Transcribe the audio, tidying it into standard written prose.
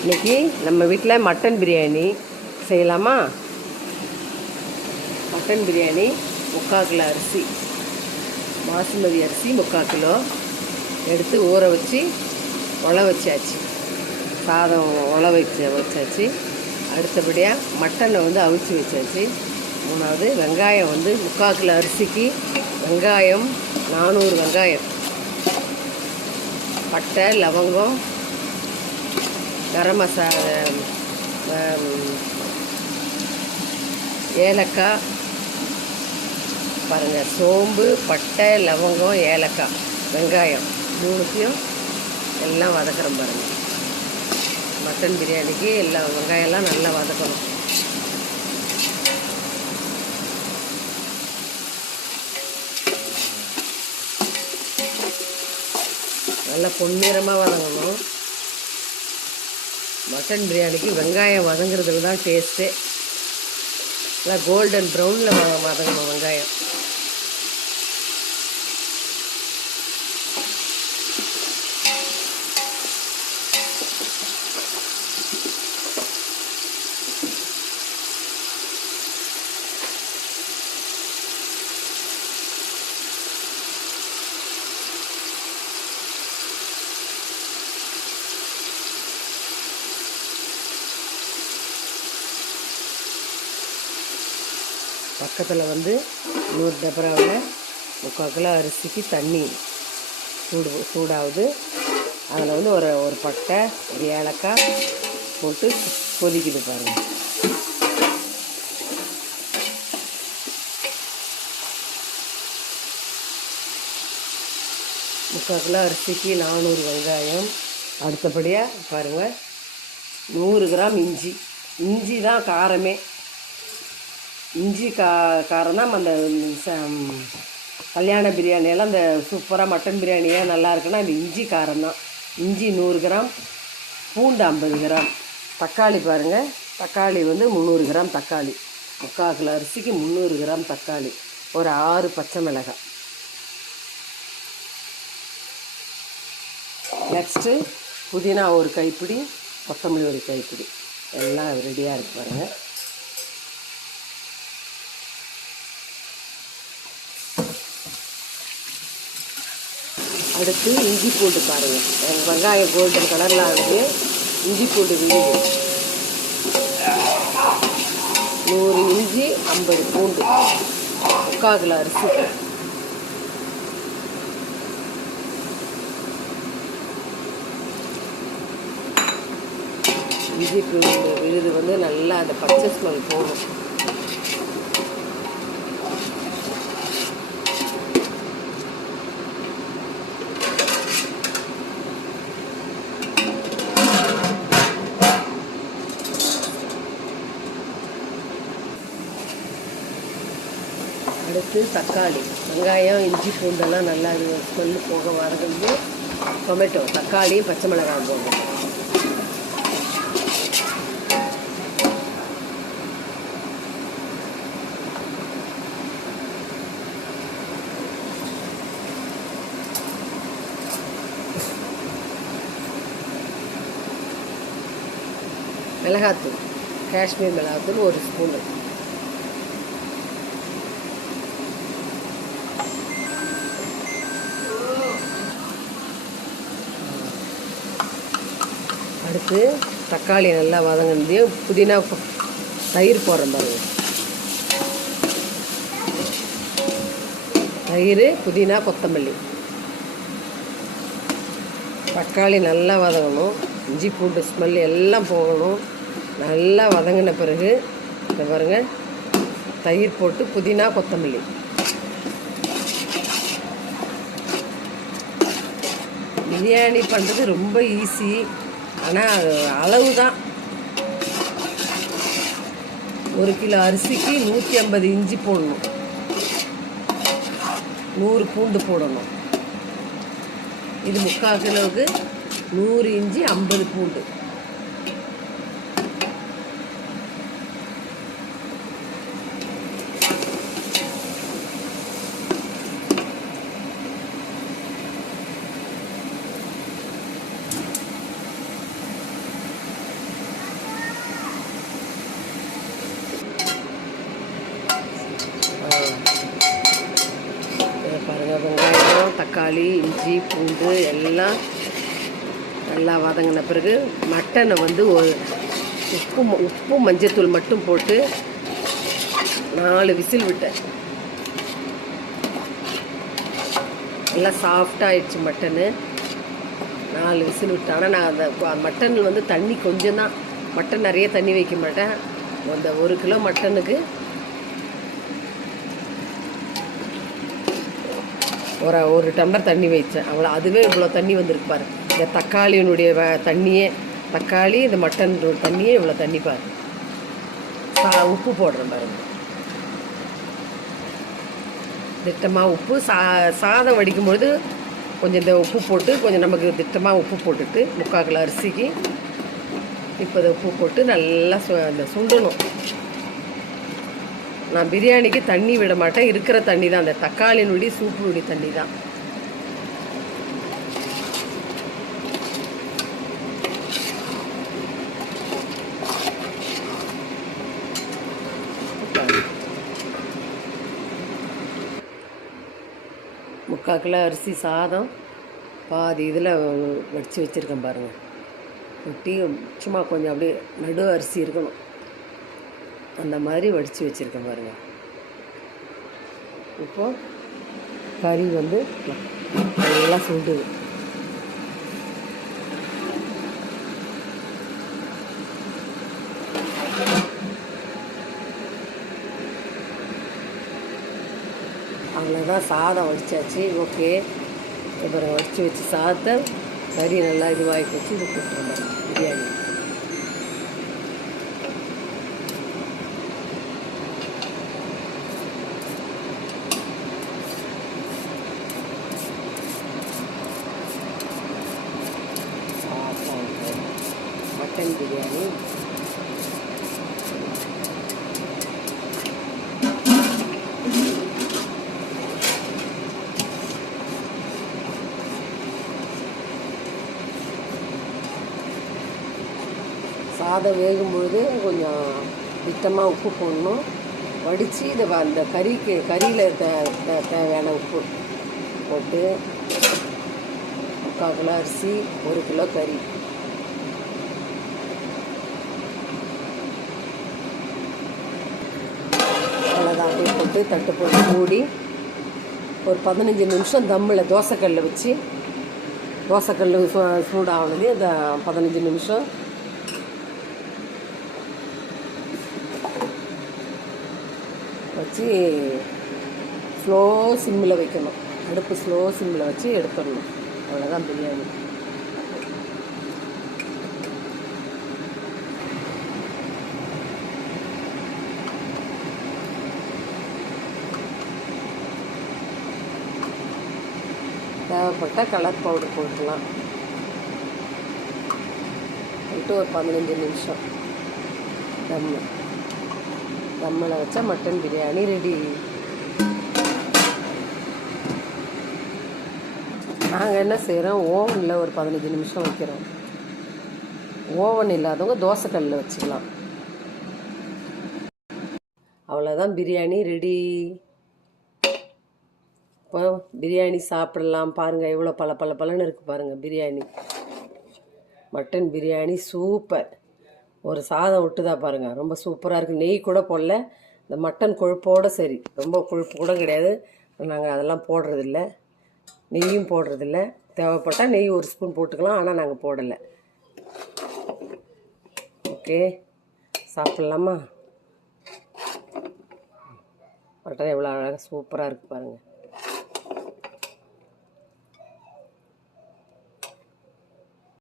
இன்றைக்கி நம்ம வீட்டில் மட்டன் பிரியாணி செய்யலாமா? மட்டன் பிரியாணி 3/4 கிலோ அரிசி, பாசுமதி அரிசி 3/4 கிலோ எடுத்து ஊற வச்சு உல வச்சாச்சு. சாதம் உல வச்சாச்சு. அடுத்தபடியாக மட்டனை அவிச்சு வச்சாச்சு. மூணாவது வெங்காயம் 3/4 கிலோ அரிசிக்கு வெங்காயம் 400 வெங்காயம், பட்டை, லவங்கம், கரம் மசாலா, ஏலக்காய் பாருங்கள், சோம்பு, பட்டை, லவங்கம், ஏலக்காய், வெங்காயம் மூணுத்தையும் எல்லாம் வதக்குறோம் பாருங்கள். மட்டன் பிரியாணிக்கு எல்லாம் வெங்காயம்லாம் நல்லா வதக்கணும். நல்லா பொன்னிறமாக வதங்கணும். மட்டன் பிரியாணிக்கு வெங்காயம் வதங்குறதுல தான் டேஸ்ட்டே. நல்லா கோல்டன் ப்ரௌனில் வதங்கணும் வெங்காயம். பக்கத்தில் இன்னொரு டபராவில் 3/4 கிலோ அரிசிக்கு தண்ணி சூடாகுது. அதில் ஒரு பட்டை, ஒரு ஏலக்காய் போட்டு கொதிக்குது பாருங்கள். முக்கால் கிலோ அரிசிக்கு 400 வெங்காயம். அடுத்தபடியாக பாருங்கள், 100 கிராம் இஞ்சி. இஞ்சி தான் காரமே. இஞ்சி காரம் தான் அந்த கல்யாண பிரியாணியெல்லாம் இந்த சூப்பராக மட்டன் பிரியாணியாக நல்லா இருக்குன்னா அந்த இஞ்சி காரம் தான். இஞ்சி 100 கிராம், பூண்டு 50 கிராம், தக்காளி பாருங்கள், தக்காளி 300 கிராம் தக்காளி. 3/4 கிலோ அரிசிக்கு 300 கிராம் தக்காளி, ஒரு 6 பச்சை மிளகாய். நெக்ஸ்ட்டு புதினா ஒரு கைப்பிடி, கொத்தமல்லி ஒரு கைப்பிடி, எல்லாம் ரெடியாக இருக்கு பாருங்கள். அடுத்து இஞ்சி பூண்டு பாருங்கள். வெங்காயம் கோல்டன் கலரில் ஆகுது. இஞ்சி பூண்டு விழுது 100 இஞ்சி, 50 பூண்டு, 3/4 கிலோ அரிசி. இஞ்சி பூண்டு விழுது நல்லா அந்த பச்சை ஸ்மெல் போகும். அடுத்து தக்காளி, வெங்காயம், இஞ்சி பூண்டெல்லாம் நல்லா ஸ்மெல்லு போக வதக்குது. டொமேட்டோ, தக்காளி, பச்சை மிளகாய் போகும். மிளகாத்தூள், காஷ்மீர் மிளகாத்தூள் 1 ஸ்பூனு. அடுத்து தக்காளி நல்லா வதங்கினதையும் புதினா, தயிர் போடுறேன் பாருங்கள். தயிர், புதினா, கொத்தமல்லி. தக்காளி நல்லா வதங்கணும். இஞ்சி பூண்டு ஸ்மெல் எல்லாம் போகணும். நல்லா வதங்கின பிறகு இந்த பாருங்கள், தயிர் போட்டு புதினா, கொத்தமல்லி. பிரியாணி பண்ணுறது ரொம்ப ஈஸி, ஆனால் அளவு தான். 1 கிலோ அரிசிக்கு 150 இஞ்சி போடணும், 100 பூண்டு போடணும். இது 3/4 கிலோவுக்கு 100 இஞ்சி, 50 பூண்டு. தக்காளி, இஞ்சி, பூண்டு எல்லாம் நல்லா வதங்கின பிறகு மட்டனை வந்து உப்பு மஞ்சத்தூள் மட்டும் போட்டு 4 விசில் விட்டேன். எல்லாம் சாஃப்டாகிடுச்சு மட்டனு. 4 விசில் விட்டேன். ஆனால் நான் அந்த மட்டன் வந்து தண்ணி கொஞ்சம் தான், மட்டன் நிறைய தண்ணி வைக்க மாட்டேன். அந்த 1 கிலோ மட்டனுக்கு ஒரு டம்ளர் தண்ணி வைச்சேன். அவ்வளோ, அதுவே இவ்வளோ தண்ணி வந்திருக்கு பாரு. இந்த தக்காளியினுடைய தண்ணியே, தக்காளி இந்த மட்டன் தண்ணியே இவ்வளோ தண்ணி பாரு. உப்பு போடுறேன் பாருங்க, திட்டமாக உப்பு. சாதம் வடிக்கும்பொழுது கொஞ்சம் இந்த உப்பு போட்டு, கொஞ்சம் நமக்கு திட்டமாக உப்பு போட்டுட்டு 3/4 கிலோ அரிசிக்கு இப்போ இதை உப்பு போட்டு நல்லா அந்த சுண்டணும். நான் பிரியாணிக்கு தண்ணி விட மாட்டேன், இருக்கிற தண்ணி தான், அந்த தக்காளியினுடைய சூப்பினுடைய தண்ணி தான். முக்கால் கிலோ அரிசி சாதம் பாதி இதில் வடித்து வச்சுருக்கேன் பாருங்கள். வெட்டி சும்மா கொஞ்சம் அப்படியே நடு அரிசி இருக்கணும், அந்த மாதிரி வடித்து வச்சுருக்கேன் பாருங்கள். இப்போது கறி வந்து நல்லா சுண்டுது. அவ்வளோதான், சாதம் வடித்தாச்சு. ஓகே, அப்புறம் வடித்து வச்சு சாதத்தை கறி நல்லா இதுவாகி வச்சு இது போட்டுருந்தேன் பிரியாணி. மட்டன் பிரியாணி சாதம் வேகும்பொழுது கொஞ்சம் திட்டமாக உப்பு போடணும். வடித்து இதை அந்த கறியில் தேவையான உப்பு போட்டு 3/4 கிலோ அரிசி, 1 கிலோ கறி. அவ்வளோதான், அப்படியே போட்டு தட்டு போட்டு மூடி ஒரு 15 நிமிஷம் தம்மில் தோசைக்கல்லில் வச்சு, தோசைக்கல் சூடாகணுது அந்த 15 நிமிஷம் வச்சு ஸ்லோ சிம்மில் வைக்கணும். அடுப்பு ஸ்லோ சிம்மில் வச்சு எடுத்துடணும். அவ்வளோதான் பிரியாணி. தேவைப்பட்டால் கலர் பவுடர் போட்டுக்கலாம். போட்டு ஒரு 15 நிமிஷம் தம்மில் வச்சா மட்டன் பிரியாணி ரெடி. நாங்கள் என்ன செய்கிறோம், ஓவனில் ஒரு 15 நிமிஷம் வைக்கிறோம். ஓவன் இல்லாதவங்க தோசைக்கல்லில் வச்சுக்கலாம். அவ்வளோதான், பிரியாணி ரெடி. இப்போ பிரியாணி சாப்பிடலாம். பாருங்கள் எவ்வளோ பலன்னு இருக்குது பாருங்கள் பிரியாணி. Mutton biryani super. ஒரு சாதம் விட்டுதா பாருங்கள், ரொம்ப சூப்பராக இருக்குது. நெய் கூட போடல, இந்த மட்டன் கொழுப்போடு சரி, ரொம்ப கொழுப்பு கூட கிடையாது. நாங்கள் அதெல்லாம் போடுறதில்ல, நெய்யும் போடுறதில்ல. தேவைப்பட்டால் நெய் 1 ஸ்பூன் போட்டுக்கலாம், ஆனால் நாங்கள் போடலை. ஓகே, சாப்பிட்லாமா? மட்டன் எவ்வளோ அழகாக சூப்பராக இருக்குது பாருங்கள்.